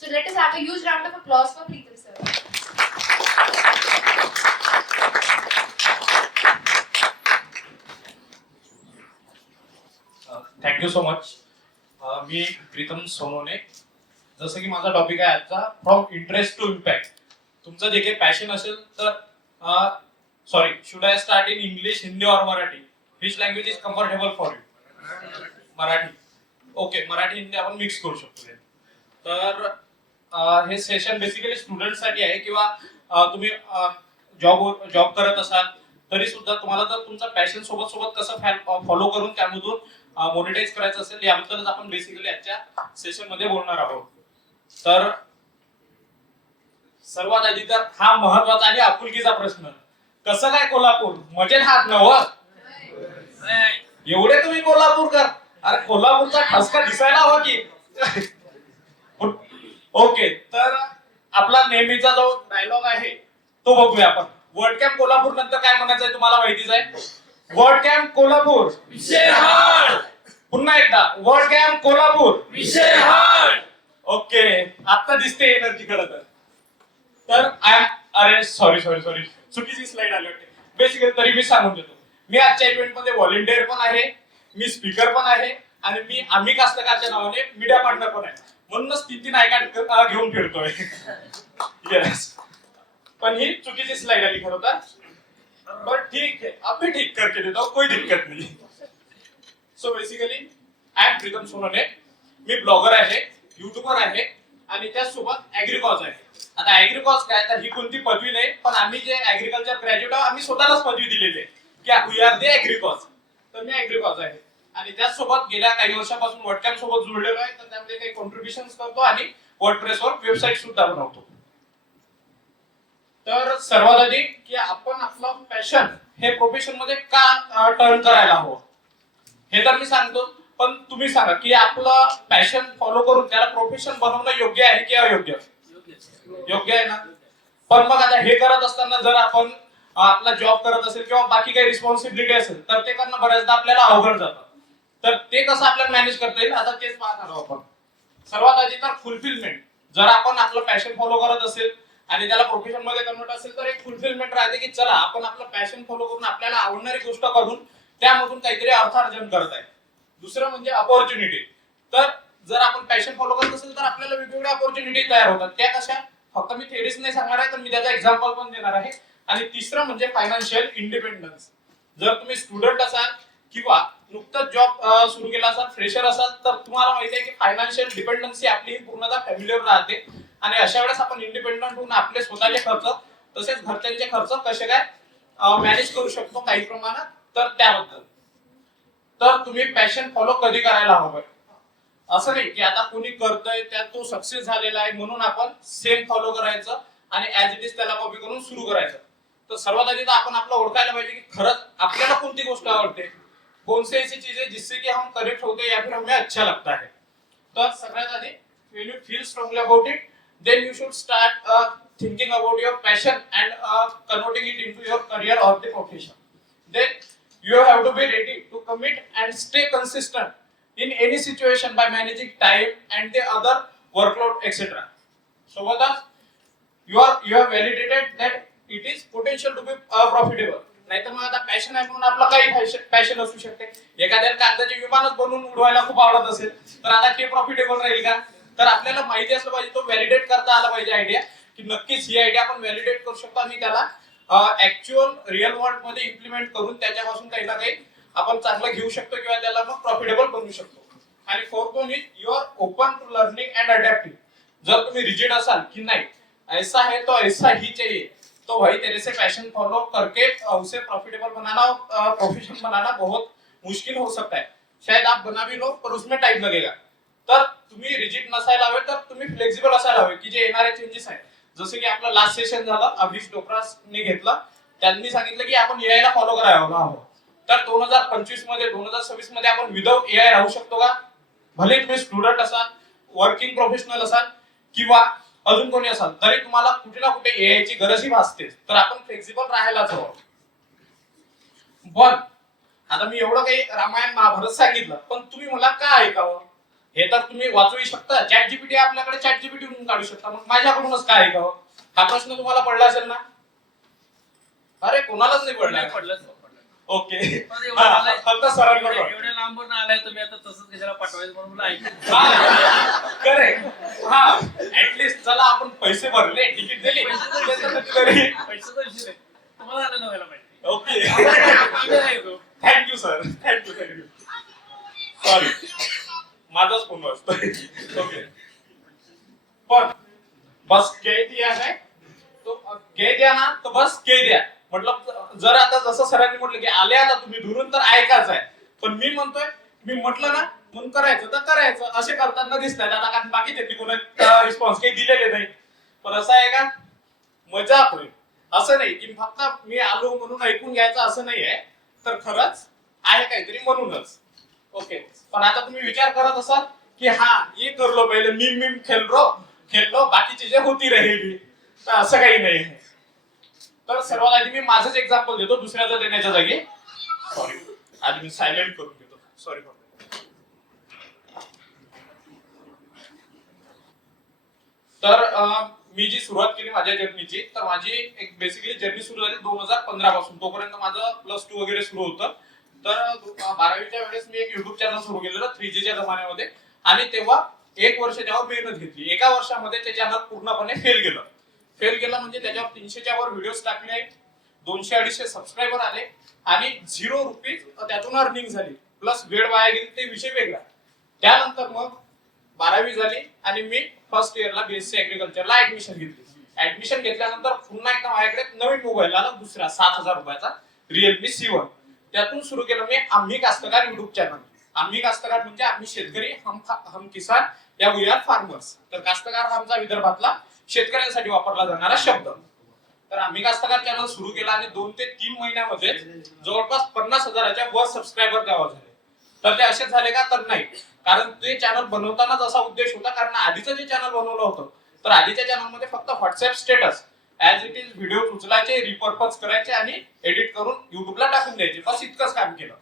So let us have a huge round of applause for Preetham sir. Thank you so much. मी प्रीतम सोनवणे. जसं की माझा topic आहे आजचा, फ्रॉम इंटरेस्ट टू इम्पॅक्ट. तुमचं जे काही पॅशन असेल तर sorry, should I start in English, Hindi और Marathi? Which language is comfortable for you? Marathi. Okay, Marathi Hindi आपण मिक्स करू शकतो. तर हे सेशन बेसिकली स्टुडंटसाठी आहे, किंवा तुम्ही जॉब करत असाल तरी सुद्धा तुम्हाला जर तुमचा पॅशन सोबत सोबत कसं फॉलो करून त्यामधून मोनिटाईज करायचं असेल याबद्दलच आपण बेसिकली आजच्या सेशन मध्ये बोलणार आहोत. तर सर्वात आधी तर हा महत्वाचा आणि आपुलकीचा प्रश्न, कसं काय कोल्हापूर? मजेत हात नव एवढे तुम्ही कोल्हापूरकर? अरे कोल्हापूरचा ठसका दिसायला हवा की. ओके, तर आपला नेहमीचा जो डायलॉग आहे तो बघूया आपण. वर्ड कॅम्प कोल्हापूर नंतर काय म्हणायचं आहे तुम्हाला माहितीच आहे. वर्ड कॅम्प कोल्हापूर विषय हार्ड. पुन्हा एकदा, वर्ड कॅम्प कोल्हापूर विषय हार्ड. ओके, आता दिसते एनर्जी खरं तर आय एम, अरे सॉरी सॉरी सॉरी, चुकीची स्लाइड आली होती. बेसिकली तरी मी सांगून देतो, मी आजच्या इव्हेंट मध्ये व्हॉलेंटियर पण आहे, मी स्पीकर पण आहे, आणि मी आम्ही कास्तकारच्या नावाने मीडिया पार्टनर पण आहे. म्हणूनच तीन आय कार्ड घेऊन फिरतोय. येस, पण ही चुकीची स्लाइड आली खरं तर. बट ठीक है, अब भी ठीक करके देता हूँ, कोई दिक्कत नहीं. So basically I am Pritam Sonawane. मी ब्लॉगर आहे, युट्यूबर आहे, आणि त्याचसोबत ऍग्रिकॉज आहे. आता ऍग्रिकॉज काय, तर ही कोणती पदवी नाही, पण आम्ही जे ऍग्रिकल्चर ग्रॅज्युएट आहोत आम्ही स्वतःलाच पदवी दिलेली आहे की वी आर द ऍग्रिकॉज. तर मी ऍग्रिकॉज आहे, आणि त्याचसोबत गेल्या काही वर्षापासून वर्डकॅम्प सोबत जुळलेलो आहे. तर त्यामध्ये काही कॉन्ट्रीब्युशन करतो आणि वर्डप्रेसवर वेबसाईट सुद्धा बनवतो. तर सर्वात आधी की आपण आपलं पॅशन हे प्रोफेशन मध्ये का टर्न करायला हवं हे तर मी सांगतो, पण तुम्ही सांगा की आपलं पॅशन फॉलो करून त्याला प्रोफेशन बनवणं योग्य आहे की अयोग्य? योग्य आहे ना. पण मग आता हे करत असताना जर आपण आपला जॉब करत असेल किंवा बाकी काही रिस्पॉन्सिबिलिटी असेल तर ते करणं बऱ्याचदा आपल्याला अवघड जातं. तर ते कसं आपल्याला मॅनेज करता येईल, आता तेच पाहणार आहोत आपण. सर्वात आधी तर फुलफिलमेंट. जर आपण आपलं पॅशन फॉलो करत असेल आणि त्याला प्रोफेशन मध्ये कन्वर्ट असेल तर एक फुलफिलमेंट राहते की चला आपण आपलं पॅशन फॉलो करून आपल्याला आवडणारी गोष्ट करून त्यामधून काहीतरी अर्थार्जन करत आहे. दुसरं म्हणजे अपॉर्च्युनिटी. तर जर आपण पॅशन फॉलो करत असेल तर आपल्याला वेगवेगळ्या अपॉर्च्युनिटी तयार होतात. त्या कशा, फक्त मी थेरीज नाही सांगणार आहे, तर मी त्याचा एक्झाम्पल पण देणार आहे. आणि तिसरं म्हणजे फायनान्शियल इंडिपेंडन्स. जर तुम्ही स्टुडंट असाल किंवा नुकतंच जॉब सुरू केला असाल, फ्रेशर असाल, तर तुम्हाला माहिती आहे की फायनान्शियल डिपेंडन्सी आपली पूर्णतः फॅमिलीवर राहते. आणि अशा वेळेस आपण इंडिपेंडंट होऊन आपले स्वतःचे खर्च तसेच घरच्यांचे खर्च कसे काय मॅनेज करू शकतो काही प्रमाणात. तर त्याबद्दल तर तुम्ही पॅशन फॉलो कधी करायला हवं, असं नाही की आता कोणी करतोय त्यात तो सक्सेस झालेला आहे म्हणून आपण सेम फॉलो करायचं आणि ऍज इट इज त्याला कॉपी करून सुरू करायचं. तर सर्वात आधी तर आपण आपलं ओळखायला पाहिजे की खरंच आपल्याला कोणती गोष्ट आवडते, कौन सी ऐसी चीज है जिससे कि हम कनेक्ट होते हैं या फिर हमें अच्छा लगता है. तर सगळ्यात आधी when you feel strongly about it, then you should start thinking about your passion and converting it into your career or the profession. Then you have to be ready to commit and stay consistent in any situation by managing time and the other workload etc. So what else? You have validated that it is potential to be profitable. नाहीतर मग आता passion आहे म्हणून आपला काही passion असू शकते. एखाद्याला कागदाचे विमानच बनवून उडवायला खूप आवडत असेल तर आता ते प्रॉफिटेबल राहील का? तर आपल्याला माहिती असलं पाहिजे, तो व्हॅलिडेट करता आला पाहिजे आयडिया, की नक्कीच ही आयडिया आपण व्हॅलिडेट करू शकतो आणि त्याला ऍक्च्युअल रिअल वर्ल्ड मध्ये इम्प्लिमेंट करून त्याच्यापासून काही ना काही आपण चांगलं घेऊ शकतो किंवा त्याला मग प्रॉफिटेबल बनवू शकतो. आणि fourth one is you are open to learning and adapting. जर तुम्ही रिजिड असाल की नाही ऐसा है तो ऐसा ही चाहिए, तो भाई तेरे से पैशन फॉलो करके उसे प्रॉफिटेबल बनाना, प्रोफेशन बनाना बहुत मुश्किल हो सकता है. शायद आप बना भी लो पर उसमें टाइम लगेगा. तर तुम्ही रिजिड नसायला हवे, तर तुम्ही फ्लेक्सिबल असायला हवे की जे येणारे चेंजेस आहेत. जसं की आपलं लास्ट सेशन झालं अभिष डोकरासने घेतलं, त्यांनी सांगितलं की आपण एआय ला फॉलो करायला हवं. तर 2025 मध्ये 2026 मध्ये आपण विदाउट एआय राहू शकतो का? भले तुम्ही स्टुडंट असाल, वर्किंग प्रोफेशनल असाल किंवा अजून कोणी असाल तरी तुम्हाला कुठे ना कुठे एआय ची गरजही भासते. तर आपण फ्लेक्सिबल राहायलाच हवं. पण आता मी एवढं काही रामायण महाभारत सांगितलं, पण तुम्ही मला का ऐकावं? हे तर तुम्ही वाचूही शकता. चॅट जीपीटी आपल्याकडे, चॅट जीपीटी म्हणून काढू शकता. मग माझ्याकडूनच काय आहे का हो? हा प्रश्न तुम्हाला पडला असेल ना? अरे कोणालाच नाही पडला. ओके. फक्त सरांना पडला. एवढ्या लांबून आलाय तुम्ही आता तसंच कशाला पाठवायचं म्हणून मला ऐकलं. करेक्ट. हा ऍटलीस्ट चला आपण पैसे भरले, तिकीट दिली तरी पैशाचा विषय नाही. तुम्हाला आलं व्हायला पाहिजे. Okay. Thank you sir. Thank you. Sorry माझाच फोन वाजतोय. ओके. पण बस कह दिया है तो कह दिया ना, तो बस कह दिया. म्हटलं जर आता जसं सरांनी म्हटलं की आले आता तुम्ही दुरून तर ऐकाच आहे, पण मी म्हणतोय मी म्हटलं ना म्हणून करायचं तर करायचं. असे करताना दिसतात आता, कारण बाकी त्यांनी कोणा रिस्पॉन्स काही दिलेले नाही. पण असं आहे का मजाक होईल असं नाही की फक्त मी आलो म्हणून ऐकून घ्यायचं असं नाही आहे, तर खरंच आहे काहीतरी म्हणूनच. ओके. पण आता तुम्ही विचार करत असाल की हा ये कर लो पहिले, मी खेळलो बाकी चीजें होती रहेगी. तर असं काही नाही आहे. तर सर्वात आधी मी माझंच एक्झाम्पल देतो दुसऱ्याचं देण्याच्या जागी. सॉरी आधी मी सायलेंट करून घेतो. Sorry for. तर मी जी सुरुवात केली माझ्या जर्नीची, तर माझी एक बेसिकली जर्नी सुरू झाली 2015 पासून. तोपर्यंत माझं +2 वगैरे सुरू होतं. तर 12वीच्या वेळेस मी एक युट्यूब चॅनल सुरू केलेलं 3G च्या जमान्यामध्ये. आणि तेव्हा 1 वर्ष तेव्हा मेहनत घेतली. एका वर्षामध्ये ते चॅनल पूर्णपणे फेल गेलं म्हणजे त्याच्यावर 300च्या वर व्हिडिओज टाकले, 200-250 सबस्क्रायबर आले आणि ₹0 त्यातून अर्निंग झाली. प्लस वेळ वाया गेली ते विषय वेगळा. त्यानंतर मग 12वी झाली आणि मी फर्स्ट इयरला BSc ऍग्रीकल्चरला ऍडमिशन घेतली. ऍडमिशन घेतल्यानंतर पुन्हा एकदा माझ्याकडे नवीन मोबाईल आला दुसरा ₹7,000चा Realme C1. त्यातून सुरू केलं मी आम्ही कास्तकार युट्यूब चॅनल. आम्ही कास्तकार म्हणजे आम्ही शेतकरी, हम किसान या वी आर फार्मर्स. तर कास्तकार हा आमचा विदर्भातला शेतकऱ्यांसाठी वापरला जाणारा शब्द. तर आम्ही कास्तकार चॅनल सुरू केला आणि 2 ते 3 महिन्यामध्ये जवळपास 50,000च्या वर सबस्क्रायबर तेव्हा झाले. तर ते असेच झाले का? तर नाही. कारण ते चॅनल बनवतानाच असा उद्देश होता, कारण आधीचं जे चॅनल बनवलं होतं तर आधीच्या चॅनलमध्ये फक्त WhatsApp status as it is video उचलायचे, रिपर्पज करायचे आणि एडिट करून युट्यूबला टाकून द्यायचे. बस इतकंच काम केलं.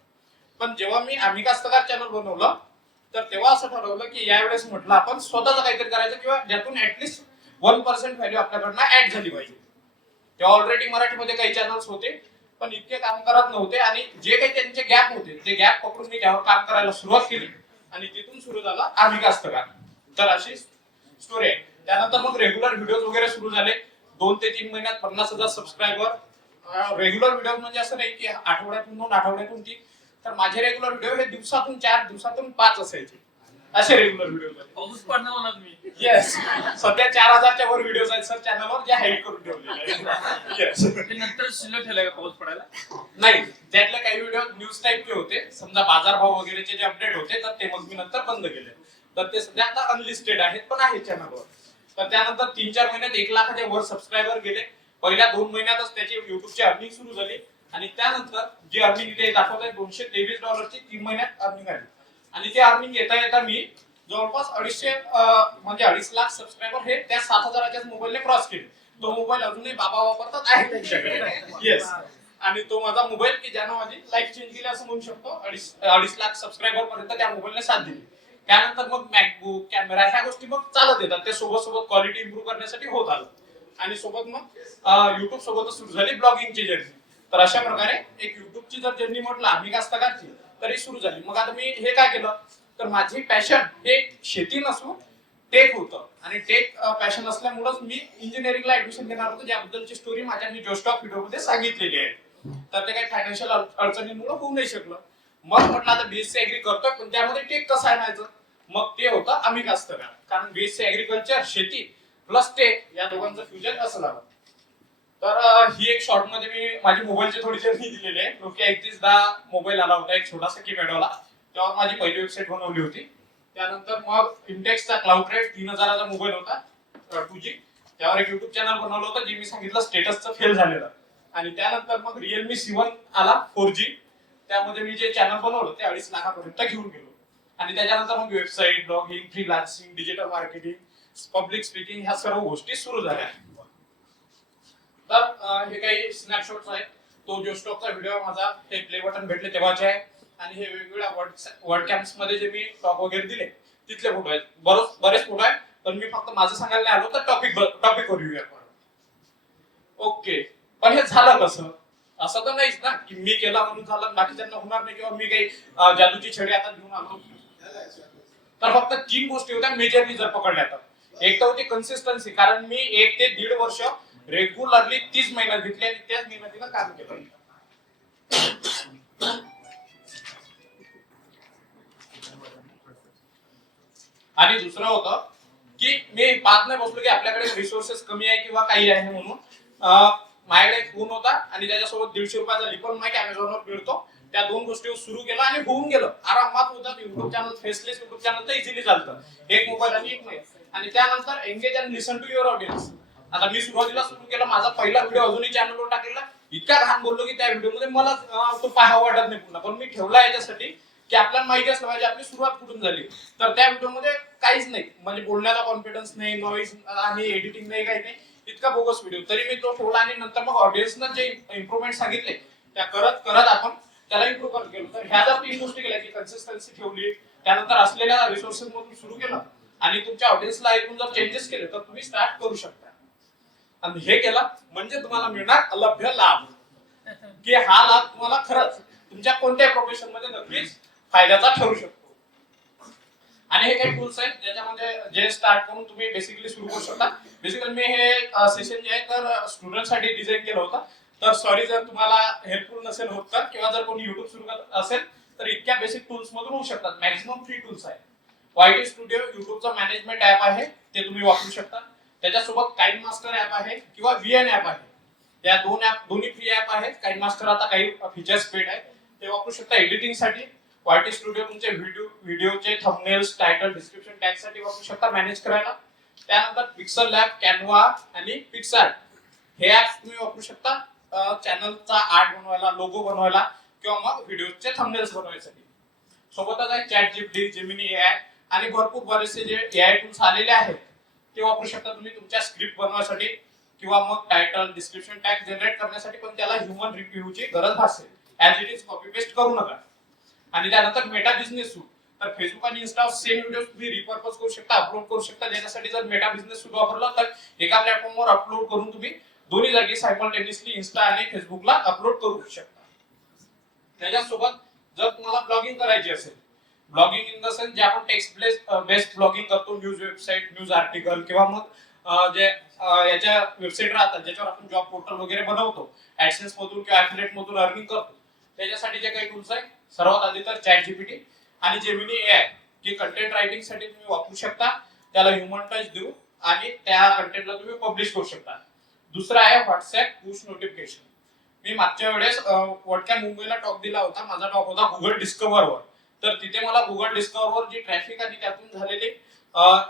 पण जेव्हा मी आम्ही कास्तकार चॅनल बनवलं तर तेव्हा असं ठरवलं की यावेळेस म्हटलं आपण स्वतःच काहीतरी करायचं किंवा ज्यातून ऍटलीस्ट 1% व्हॅल्यू आपल्याकडनं ऍड झाली पाहिजे. तेव्हा ऑलरेडी मराठीमध्ये काही चॅनल्स होते पण इतके काम करत नव्हते आणि जे काही त्यांचे गॅप होते ते गॅप पकडून मी त्यावर काम करायला सुरुवात केली आणि तिथून सुरू झाला आम्ही कास्तकार. तर अशी स्टोरी आहे. त्यानंतर मग रेग्युलर व्हिडिओज वगैरे सुरू झाले. 2 ते 3 महिन्यात 50,000 सबस्क्रायबर. रेग्युलर व्हिडिओ म्हणजे असं नाही की आठवड्यातून 2 आठवड्यातून 3. तर माझे रेग्युलर व्हिडिओ हे दिवसातून 4 दिवसातून 5 असायचे. असे रेग्युलर व्हिडिओ पाऊस पडणार म्हणा तुम्ही. येस. सध्या 4,000च्या वर व्हिडिओज आहेत सर चॅनलवर जे हाईड करून ठेवलेले आहेत. येस. नंतर शिल्लक ठेवलाय का पाऊस पडायला? नाही, त्यातले काही व्हिडिओ न्यूज टाईपचे होते. समजा बाजारभाव वगैरेचे जे अपडेट होते तर ते मग मी नंतर बंद केले. तर ते सध्या आता अनलिस्टेड आहेत पण आहेत चॅनलवर. तर त्यानंतर 3-4 महिन्यात 1 लाखाच्या वर सबस्क्रायबर गेले. पहिल्या 2 महिन्यातच त्याची युट्यूबची अर्निंग सुरू झाली आणि त्यानंतर जी अर्निंग इथे दाखवत आहे $223 3 महिन्यात अर्निंग आली. आणि ते अर्निंग येता मी जवळपास 2.5 लाख सबस्क्रायबर हे त्या 7,000च्याच मोबाईलने क्रॉस केले. तो मोबाईल अजूनही बाबा वापरतात आहे त्यांच्याकडे. येस. आणि तो माझा मोबाईल की ज्यानं माझी लाईफ चेंज केली असं म्हणू शकतो. 2.5 लाख सबस्क्रायबर पर्यंत त्या मोबाईलने साथ दिली. त्यानंतर मग मॅकबुक, कॅमेरा ह्या गोष्टी मग चालत येतात. ते सोबत क्वालिटी इम्प्रूव्ह करण्यासाठी होत आलं. आणि सोबत मग युट्यूब सोबतच सुरू झाली ब्लॉगिंगची जर्नी. तर अशा प्रकारे एक युट्यूबची जर जर्नी म्हटलं आम्ही कास्तकारची तरी सुरू झाली. मग आता मी हे काय केलं तर माझी पॅशन हे शेती नसून टेक होतं आणि टेक पॅशन असल्यामुळेच मी इंजिनिअरिंगला ऍडमिशन घेणार होतो, ज्याबद्दलची स्टोरी माझ्या मी जोस्टॉक व्हिडिओमध्ये सांगितलेली आहे. तर ते काही फायनान्शियल अडचणींमुळे होऊ नाही शकलं. मग म्हटलं आता BSc ऍग्री करतोय पण त्यामध्ये टेक कसं आणायचं. मग ते होतं आम्ही कास्तकार. कारण BSc ऍग्रीकल्चर शेती प्लस टेक या दोघांचं फ्युजन असं झालं. तर ही एक शॉर्ट मध्ये मी माझी मोबाईलची थोडी जर्नी दिलेली आहे. Nokia 3110 मोबाईल आला होता एक छोटासा कीपॅडवाला. तेव्हा माझी पहिली वेबसाईट बनवली होती. त्यानंतर मग इंटेक्सचा क्लाउड रेड 3000चा मोबाईल होता 2G. त्यावर एक युट्यूब चॅनल बनवलं होतं जे मी सांगितलं स्टेटसचं फेल झालेलं. आणि त्यानंतर मग Realme C1 आला 4G. त्यामध्ये मी जे चॅनल बनवलं ते 2.5 लाखापर्यंत घेऊन गेलो. आणि त्याच्यानंतर मग website, blogging, freelancing, digital marketing, public speaking ह्या सर्व गोष्टी सुरू झाल्या. तर हे काही स्नॅपशॉट्स आहेत. तो जो स्टॉकचा व्हिडिओ माझा हे प्ले बटन भेटले तेव्हाचे आहे. आणि हे वेगवेगळ्या वर्ड कॅम्प्स मध्ये जे मी टॉक वगैरे दिले तिथले फोटो आहेत, बरेच फोटो आहेत, पण मी फक्त माझं सांगायला नाही आलो तर टॉपिकवर येऊया. ओके, पण हे झालं कसं? असं तर नाहीच ना की मी केला म्हणून झालं, बाकीच्यांना होणार नाही, किंवा मी काही जादूची छडी आता घेऊन आलो. तर फक्त 3 गोष्टी होत्या मेजरली जर पकडल्या तर. एक तर होती कन्सिस्टन्सी, कारण मी 1 ते 1.5 वर्ष रेग्युलरली 30 मेहनत घेतली आणि त्याच मेहनतीनं काम केलं. आणि दुसरं होतं की मी पाहत नाही बसलो की आपल्याकडे रिसोर्सेस कमी आहे किंवा काही आहे म्हणून. माझ्याकडे एक फोन होता आणि त्याच्यासोबत 150 रुपयाचा लिपन माईक अमेझॉनवर मिळतो, त्या 2 गोष्टी सुरू केलं आणि होऊन गेलं. आरामात होतात. YouTube channel, faceless YouTube channel तर इझिली चालतं, एक मोबाईल आणि एक माईक. आणि त्यानंतर engage and listen to your audience. आता मी सुरुवातीला सुरू केलं, माझा पहिला व्हिडिओ अजूनही चॅनलवर टाकलेला, इतका घाण बोललो की त्या व्हिडिओमध्ये मला तो पाहावा वाटत नाही पुन्हा. पण मी ठेवला याच्यासाठी की आपल्याला माहिती असलं पाहिजे आपली सुरुवात कुठून झाली. तर त्या व्हिडिओमध्ये काहीच नाही, म्हणजे बोलण्याचा कॉन्फिडन्स नाही, नॉईज आणि एडिटिंग नाही, काही नाही, इतका बोगस व्हिडिओ. तरी मी तो ठेवला आणि नंतर मग ऑडियन्सनं जे इम्प्रूव्हमेंट सांगितले त्या करत करत आपण त्याला इम्प्रूव्ह करत गेलो. तर ह्या जर 3 गोष्टी केल्या की कन्सिस्टन्सी ठेवली, त्यानंतर असलेल्या रिसोर्सेस मधून सुरू केलं आणि तुमच्या ऑडियन्सला ऐकून जर चेंजेस केले तर तुम्ही स्टार्ट करू शकता. आणि हे केलं म्हणजे तुम्हाला मिळणार अलभ्य लाभ, की हा लाभ तुम्हाला खरंच तुमच्या कोणत्याही प्रोफेशन मध्ये नक्कीच फायद्याचा ठरू शकतो. आणि हे काही टूल्स आहेत ज्याच्यामध्ये जे स्टार्ट करून तुम्ही बेसिकली सुरू करू शकता. बेसिकली मी हे सेशन जे आहे तर स्टुडंट साठी डिझाईन केलं होतं. तर सॉरी जर तुम्हाला हेल्पफुल नसेल होत तर, किंवा जर कोणी युट्यूब सुरू करत असेल तर इतक्या बेसिक टूल्स मधून होऊ शकतात. मॅक्झिमम फ्री टूल्स आहे. YT स्टुडिओ युट्यूबचा मॅनेजमेंट ऍप आहे, ते तुम्ही वापरू शकता. त्याच्यासोबत काइन मास्टर ऍप आहे किंवा VN ऍप आहे. या दोन्ही फ्री ऍप आहेत. काइन मास्टर आता काही फीचर्स पेड आहे, ते वापरू शकता एडिटिंग साठी. YT स्टुडिओ तुमचे व्हिडिओचे थंबनेल्स, टायटल, डिस्क्रिप्शन टॅग साठी वापरू शकता मॅनेज करायला. त्यानंतर पिक्सल लॅब, कॅनवा आणि पिक्सार्ट हे ऍप तुम्ही वापरू शकता चॅनलचा आर्ट बनवायला, लोगो बनवायला किंवा मग व्हिडिओचे थंबनेल्स बनवायसाठी. सोबतच आहे ChatGPT, जेमिनी AI आणि भरपूर बरेचसे जे AI टूल्स आलेले आहेत ते वापरू शकता तुम्ही तुमच्या स्क्रिप्ट बनवण्यासाठी किंवा मग टायटल, डिस्क्रिप्शन टॅग जनरेट करण्यासाठी. पण त्याला ह्युमन रिव्ह्यूची गरज भासेल, as it is copy paste करू नका. आणि त्यानंतर मेटा बिझनेस सूट, तर फेसबुक आणि इंस्टा सेम व्हिडिओ तुम्ही रिपर्पज करू शकता, अपलोड करू शकता. ज्याच्यासाठी जर मेटा बिझनेस सूट वापरला तर एका प्लॅटफॉर्मवर अपलोड करून तुम्ही दोन्ही जागी सायमल्टेनियसली इंस्टा आणि फेसबुकला अपलोड करू शकता. त्याच्यासोबत जर तुम्हाला ब्लॉगिंग करायची असेल, ब्लॉगिंग इन द सेन्स जे आपण टेक्स्ट बेस्ड ब्लॉगिंग करतो, न्यूज वेबसाईट, न्यूज आर्टिकल किंवा मग जे याच्या वेबसाईट राहतात ज्याच्यावर आपण जॉब पोर्टल वगैरे बनवतो, ऍडसेन्स मधून किंवा ऍफिलिएट मधून अर्निंग करतो, त्याच्यासाठी जे काही टूल्स आहेत सर्वात आधी तर ChatGPT आणि जेमिनी AI जे कंटेंट रायटिंग साठी तुम्ही वापरू शकता. त्याला ह्युमन टच देऊ आणि त्या कंटेंटला तुम्ही पब्लिश करू शकता. दुसरा आहे WhatsApp पुश नोटिफिकेशन. मी मागच्या वेळेस वडक्या मुंबईला टॉक दिला होता. माझा टॉक होता गुगल डिस्कव्हरवर. तर तिथे मला गुगल डिस्कव्हरवर जी ट्रॅफिक आणि त्यातून झालेली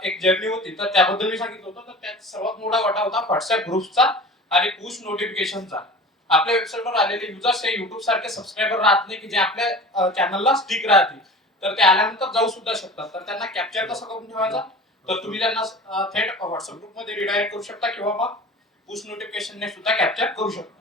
एक जर्नी होती तर त्याबद्दल मी सांगितलं होतं. तर त्यात सर्वात मोठा वाटा होता WhatsApp ग्रुप्सचा आणि पुश नोटिफिकेशनचा. आपल्या वेबसाईटवर आलेले युजर्स हे युट्यूब सारखे सबस्क्रायबर राहत नाही की जे आपल्या चॅनलला स्टिक राहतील, तर ते आल्यानंतर जाऊ सुद्धा शकतात. तर त्यांना कॅप्चर कसं करून ठेवायचा, तर तुम्ही त्यांना थेट व्हॉट्सअप ग्रुपमध्ये रिडायरेक्ट करू शकता किंवा मग पुश नोटिफिकेशनने सुद्धा कॅप्चर करू शकता.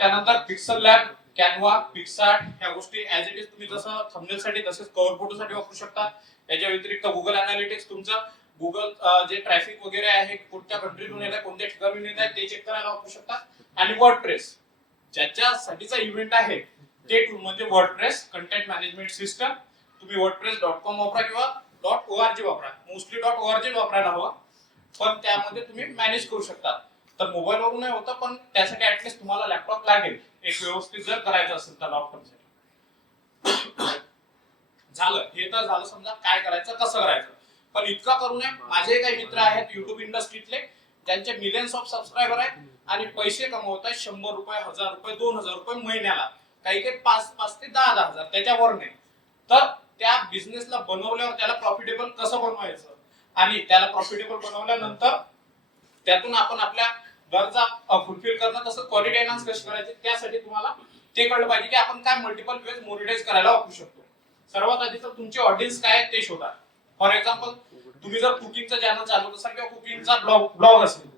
त्यानंतर पिक्सल लॅब, कॅनवा, पिक्सार्ट ह्या गोष्टी ऍज इट इज तुम्ही जसं थंबनेलसाठी तसेच कव्हर फोटोसाठी वापरू शकता. याच्या व्यतिरिक्त गुगल अनालिटिक्स तुमचं गुगल जे ट्रॅफिक वगैरे आहे, कोणत्या कंट्रीतून येत आहे, कोणत्या ठिकाणून येत आहे ते चेक करायला वापरू शकता. आणि वर्डप्रेस ज्याच्यासाठीचा इव्हेंट आहे ते टूल म्हणजे वर्डप्रेस कंटेंट मॅनेजमेंट सिस्टम. तुम्ही wordpress.com वापरा किंवा .org वापरा. मोस्टली .org वापरायला हवं, पण त्यामध्ये तुम्ही मॅनेज करू शकता. तर मोबाईल वरून नाही होतं, पण त्यासाठी ऍटलीस्ट तुम्हाला लॅपटॉप लागेल एक व्यवस्थित जर करायचं असेल तर लॉकडाऊनसाठी. झालं हे तर झालं समजा काय करायचं कसं करायचं. पण इतका करू नये. माझे काही मित्र आहेत युट्यूब इंडस्ट्रीतले ज्यांचे मिलियन्स ऑफ सबस्क्रायबर आहेत आणि पैसे कमवत आहेत 100 रुपये, 1000 रुपये, 2000 रुपये महिन्याला, काही काही 5 ते 10,000 त्याच्यावर नाही. तर त्या बिझनेसला बनवल्यावर त्याला प्रॉफिटेबल कसं बनवायचं आणि त्याला प्रॉफिटेबल बनवल्यानंतर त्यातून आपण आपल्या गरजा फुलफिल करणं, तसं क्वालिटी एनहान्स कशी करायची त्यासाठी तुम्हाला ते कळलं पाहिजे की आपण काय मल्टिपल वेज मोनिटाइज करायला वापरू शकतो. सर्वात आधी तर तुमची ऑडियन्स काय आहे ते शोधा. फॉर एक्झाम्पल तुम्ही जर कुकिंगचं चॅनल चालवत असाल किंवा कुकिंगचा ब्लॉग असेल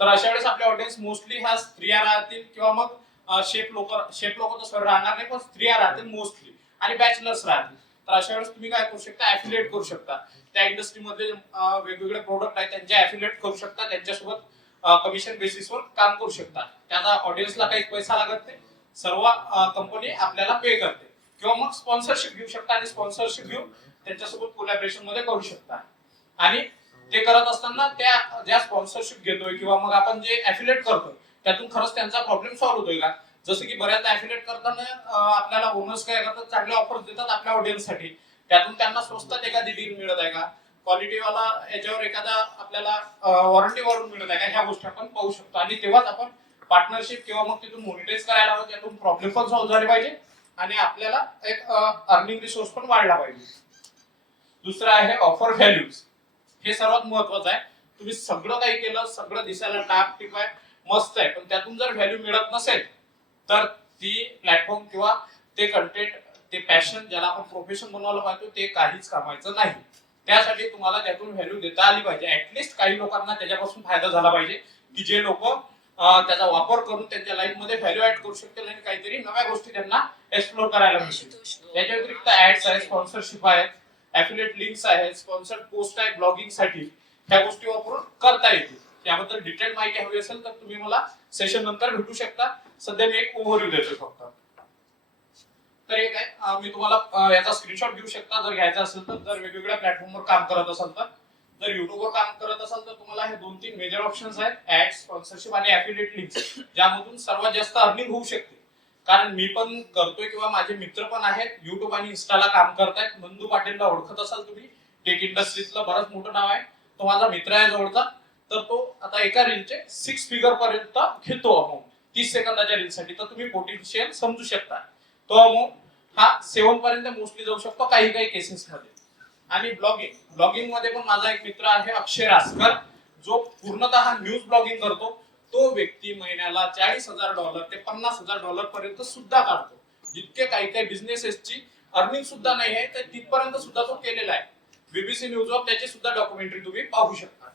तर अशा वेळेस आपल्या ऑडियन्स मोस्टली ह्या स्त्रिया राहतील किंवा मग शेफ लोक तर सर राहणार नाही, पण स्त्रिया राहतील मोस्टली आणि बॅचलर्स राहतील. तर अशा वेळेस तुम्ही काय करू शकता, ऍफिलिएट करू शकता. त्या इंडस्ट्रीमध्ये वेगवेगळे प्रोडक्ट आहेत त्यांचे ऍफिलिएट करू शकता, त्यांच्यासोबत कमिशन बेसिसवर काम करू शकता. त्याचा ऑडियन्सला काही पैसा लागत नाही, सर्व कंपनी आपल्याला पे करते. किंवा मग स्पॉन्सरशिप घेऊ शकता आणि स्पॉन्सरशिप घेऊन त्यांच्यासोबत कोलॅबरेशन मध्ये करू शकता. आणि ते करत असताना त्या ज्या स्पॉन्सरशिप घेतोय किंवा मग आपण जे ऍफिलिएट करतोय त्यातून खरंच त्यांचा प्रॉब्लेम सॉल्व्ह होतोय का. जसं की बऱ्याचदा ऍफिलिएट करताना आपल्याला ओनर्स काय करतात, चांगले ऑफर्स देतात आपल्या ऑडियन्ससाठी, त्यातून त्यांना स्वस्तात एखादी डील मिळत आहे का, क्वालिटीवाला याच्यावर एखादा आपल्याला वॉरंटी वरून मिळत आहे का, ह्या गोष्टी आपण पाहू शकतो. आणि तेव्हाच आपण पार्टनरशिप किंवा मग तिथून मॉनिटाईज करायला हवं, त्यातून प्रॉब्लेम पण सॉल्व्ह झाले पाहिजे आणि आपल्याला एक अर्निंग रिसोर्स पण वाढला पाहिजे. दुसरं आहे ऑफर व्हॅल्यूज. हे सर्वात महत्वाचं आहे. तुम्ही सगळं काही केलं, सगळं दिसायला टाप टिप आहे, मस्त आहे, पण त्यातून जर व्हॅल्यू मिळत नसेल तर ती प्लॅटफॉर्म किंवा ते कंटेंट, ते पॅशन ज्याला आपण प्रोफेशन बनवायला पाहतो ते काहीच कामाचं नाही. त्यासाठी तुम्हाला त्यातून व्हॅल्यू देता आली पाहिजे. ऍटलिस्ट काही लोकांना त्याच्यापासून फायदा झाला पाहिजे की जे लोक त्याचा वापर करून त्यांच्या लाईफ मध्ये व्हॅल्यू ऍड करू शकतील आणि काहीतरी नव्या गोष्टी त्यांना एक्सप्लोर करायला मिळतील. त्याच्या व्यतिरिक्त ऍड्स आहेत, स्पॉन्सरशिप आहेत, ऍफिलिएट लिंक्स आहेत, स्पॉन्सर्ड पोस्ट आहेत ब्लॉगिंग साठी, ह्या गोष्टी वापरून करता येतील. त्याबद्दल डिटेल माहिती हवी असेल तर तुम्ही मला सेशन नंतर भेटू शकता. सध्या मी एक ओव्हरव्ह्यू देतो फक्त. तर एक आहे, मी तुम्हाला याचा स्क्रीनशॉट घेऊ शकता जर घ्यायचा असेल तर. जर वेगवेगळ्या प्लॅटफॉर्मवर काम करत असाल तर, जर युट्यूबवर काम करत असाल तर तुम्हाला हे 2-3 मेजर ऑप्शन्स आहेत, ऍड, स्पॉन्सरशिप आणि ऍफिलिएट लिंक्स, ज्यामधून सर्वात जास्त अर्निंग होऊ शकते. कारण मी पण करतोय किंवा माझे मित्र पण आहेत युट्यूब आणि इन्स्टाला काम करतायत. नंदू पाटीलला ओळखत असाल तुम्ही, टेक इंडस्ट्रीतलं बरंच मोठं नाव आहे, तो माझा मित्र आहे जवळचा. तर तो आता एका रीलचे 6 फिगर पर्यंत घेतो अमाऊंट 30 सेकंदाच्या रीलसाठी. तर तुम्ही पोटेन्शियल समजू शकता. तो अमाऊंट हा 7 पर्यंत मोस्टली जाऊ शकतो काही काही केसेस मध्ये. आणि ब्लॉगिंग मध्ये पण माझा एक मित्र आहे अक्षय रासकर, जो पूर्णतः न्यूज ब्लॉगिंग करतो. तो व्यक्ती महिन्याला $40,000 ते $50,000 पर्यंत सुद्धा काढतो. जितके काही काही बिझनेसेसची अर्निंग सुद्धा नाही आहे तर तिथपर्यंत सुद्धा तो केलेला आहे. बीबीसी न्यूजवर त्याची सुद्धा डॉक्युमेंटरी तुम्ही पाहू शकता.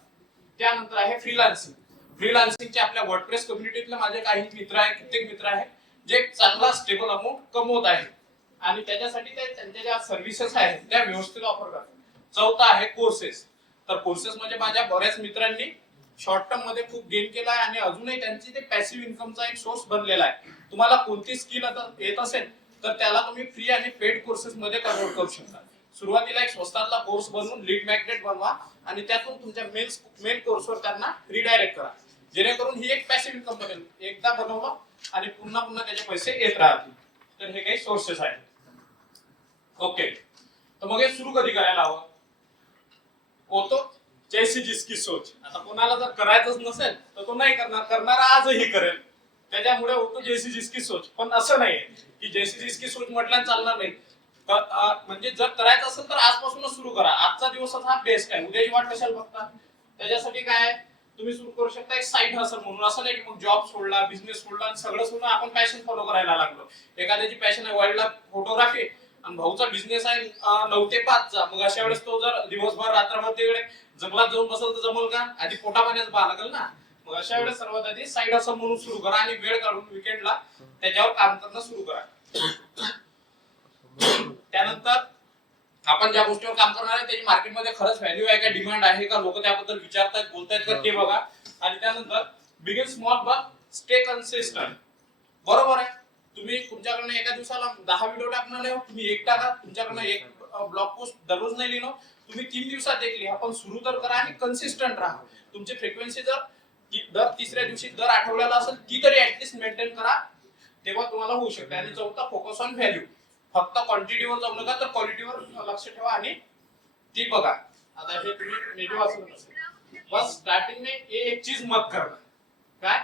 त्यानंतर आहे फ्रीलान्सिंग. फ्रीलान्सिंगचे आपल्या वर्डप्रेस कम्युनिटीतले माझे काही मित्र आहेत, कित्येक मित्र आहेत जे चांगला स्टेबल अमाऊंट कमवत आहेत आणि त्याच्यासाठी ते त्यांच्या ज्या सर्व्हिसेस आहेत त्या व्यवस्थित ऑफर करतात. चौथा आहे कोर्सेस. तर कोर्सेस म्हणजे माझ्या बऱ्याच मित्रांनी शॉर्ट टर्म मध्ये खूप गेन केला आहे आणि अजूनही त्यांची ते पॅसिव्ह इन्कमचा एक सोर्स बनलेला आहे. तुम्हाला कोणती स्किल येत असेल तर त्याला तुम्ही फ्री आणि पेड कोर्सेस मध्ये कन्वर्ट करू शकता. सुरुवातीला एक स्वस्तातला कोर्स बनवून लीड मॅग्नेट बनवा आणि त्यातून तुमच्या मेन कोर्सवर त्यांना रिडायरेक्ट करा, जेणेकरून ही एक पॅसिव्ह इन्कम बनेल. एकदा बनवलं आणि पुन्हा पुन्हा त्याचे पैसे येत राहतील. तर हे काही सोर्सेस आहेत. ओके, तर मग हे सुरू कधी करायला हवं? होतो जैसी जिसकी सोच. आता कोणाला जर करायचंच नसेल तर तो नाही करणार, करणारा आजही करेल. त्याच्यामुळे होतो जैसी जिसकी सोच. पण असं नाही की जैसी जिसकी सोच म्हटल्याने चालणार नाही. म्हणजे जर करायचं असेल तर आजपासूनच सुरू करा. आजचा दिवसच हा बेस्ट आहे, उद्याची वाट कशाला बघता. त्याच्यासाठी काय तुम्ही सुरू करू शकता एक साईड हसल म्हणून. असं नाही की मग जॉब सोडला, बिझनेस सोडला आणि सगळं सोडून आपण पॅशन फॉलो करायला लागलो. एखाद्याची पॅशन आहे वाईल्ड लाईफ फोटोग्राफी आणि भाऊचा बिझनेस आहे 9 ते 5 चा, मग अशा वेळेस तो जर दिवसभर रात्रभर तिकडे जंगलात जाऊन बसल तर जमल का? आधी पोटा पाण्याचं पाहा लागेल ना. मग अशा वेळेस सर्वात आधी साईड हसल म्हणून सुरू करा आणि वेळ काढून विकेंडला त्याच्यावर काम करणं सुरू करा. त्यानंतर आपण ज्या गोष्टीवर काम करणार आहे त्याची मार्केटमध्ये खरंच व्हॅल्यू आहे का, डिमांड आहे का, लोक त्याबद्दल विचारतायत बोलतायत का ते बघा. आणि त्यानंतर begin small but stay consistent. बरोबर आहे, तुम्ही तुमच्याकडनं एका दिवसाला 10 व्हिडिओ टाकणार नाही, तुम्ही एक टाका. तुमच्याकडनं एक ब्लॉग पोस्ट दररोज नाही लिहिणं, तुम्ही 3 दिवसात एक लिहा, पण सुरू तर करा आणि कन्सिस्टंट राहा. तुमची फ्रिक्वेन्सी जर दर तिसऱ्या दिवशी दर आठवड्याला असेल ती तरी ऍटलीस्ट मेंटेन करा, तेव्हा तुम्हाला होऊ शकते. आणि चौथा फोकस ऑन व्हॅल्यू. फक्त क्वांटिटीवर जाऊ नका तर क्वालिटीवर लक्ष ठेवा आणि ती बघा. आता हे तुम्ही मेबी वाचलं नसेल. बस स्टार्टिंग में ये एक चीज मत करना, काय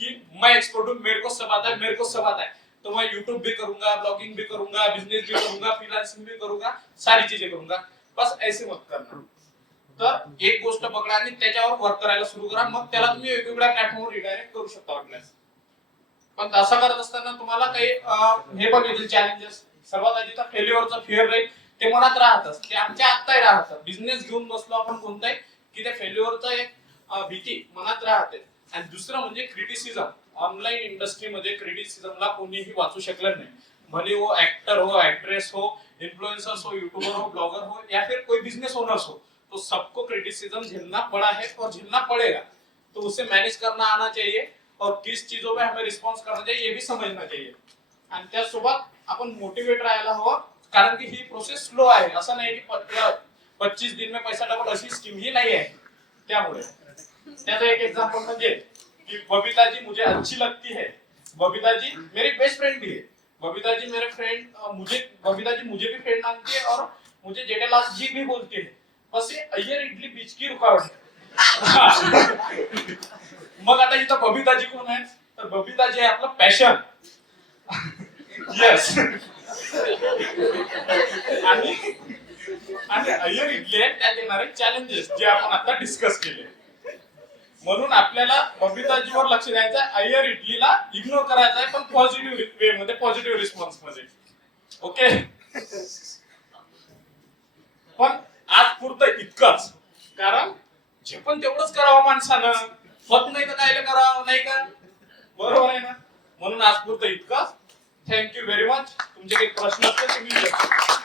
कि मैं एक्सपर्ट हूं, मेरे को सब आता है, मेरे को सब आता है, तो मैं यूट्यूब भी करूंगा, ब्लॉगिंग भी करूंगा, बिजनेस भी करूंगा, फ्रीलांसिंग भी करूंगा, सारी चीजें करूंगा. बस ऐसे मत करना. तर एक गोष्ट पकडा आणि त्याच्यावर वर्क करायला सुरू करा. मग त्याला तुम्ही वेगवेगळ्या प्लॅटफॉर्मवर रिडायरेक्ट करू शकता वाटल्यास. पण असं करत असताना तुम्हाला काही हे पण येतील चॅलेंजेस. सर्वात आधी तर फेल्युअरचं फिअर राहील, ते मनात राहतच, ते आमच्या आत्ताही राहतं. बिझनेस घेऊन बसलो आपण कोणताही की ते फेल्युअरचं एक भीती मनात राहते. आणि दुसरं म्हणजे क्रिटिसिझम. ऑनलाईन इंडस्ट्रीमध्ये क्रिटिसिझमला कोणीही वाचू शकलं नाही. भले वो ऍक्टर हो, ऍक्ट्रेस हो इन्फ्लुएंसर्स हो, यूट्यूबर हो, ब्लॉगर हो या फिर कोई बिजनेस ओनर्स हो, तो सबको क्रिटिसिज्म झेलना पड़ा है और झेलना पड़ेगा। तो उसे मैनेज करना आना चाहिए और किस चीजों में हमें रिस्पॉन्स करना चाहिए ये भी समजना चाहिए। आणि त्यासोबत आपण मोटिवेट राहायला हवं, कारण की ही प्रोसेस स्लो आहे, असं नाही की 25 दिन में पैसा डबल अशी स्कीम ही नाही आहे। त्यामुळे त्याचं एक एग्जांपल म्हणजे कि बबीता जी मुझे अच्छी लगती है, बबीता जी मेरी बेस्ट फ्रेंड भी है, बबीता जी मेरे फ्रेंड बबीता जी मुझे भी फ्रेंड मानती है और मुझे जेठालाल जी भी बोलती है, बस ये अय्यर इडली बीच की रुकावट है। मग आता इथं बबीता जी कोण आहे, तर बबीता जी आहे आपलं पॅशन। येस आणि अय्यर इडली आहे त्यात येणारे चॅलेंजेस जे आपण आता डिस्कस केले। म्हणून आपल्याला बबीताजीवर लक्ष द्यायचं आहे, अय्यर इडलीला इग्नोर करायचं आहे, पण पॉझिटिव्ह वे मध्ये, पॉझिटिव्ह रिस्पॉन्स मध्ये। ओके, पण आज पुरतं इतकंच, कारण जे पण तेवढंच करावं माणसानं, होत नाही तर काय करावं, नाही का? बरोबर आहे ना? म्हणून आज पुरतं इतकंच। Thank you very much. तुमचे काही प्रश्न असतील तर विचारा।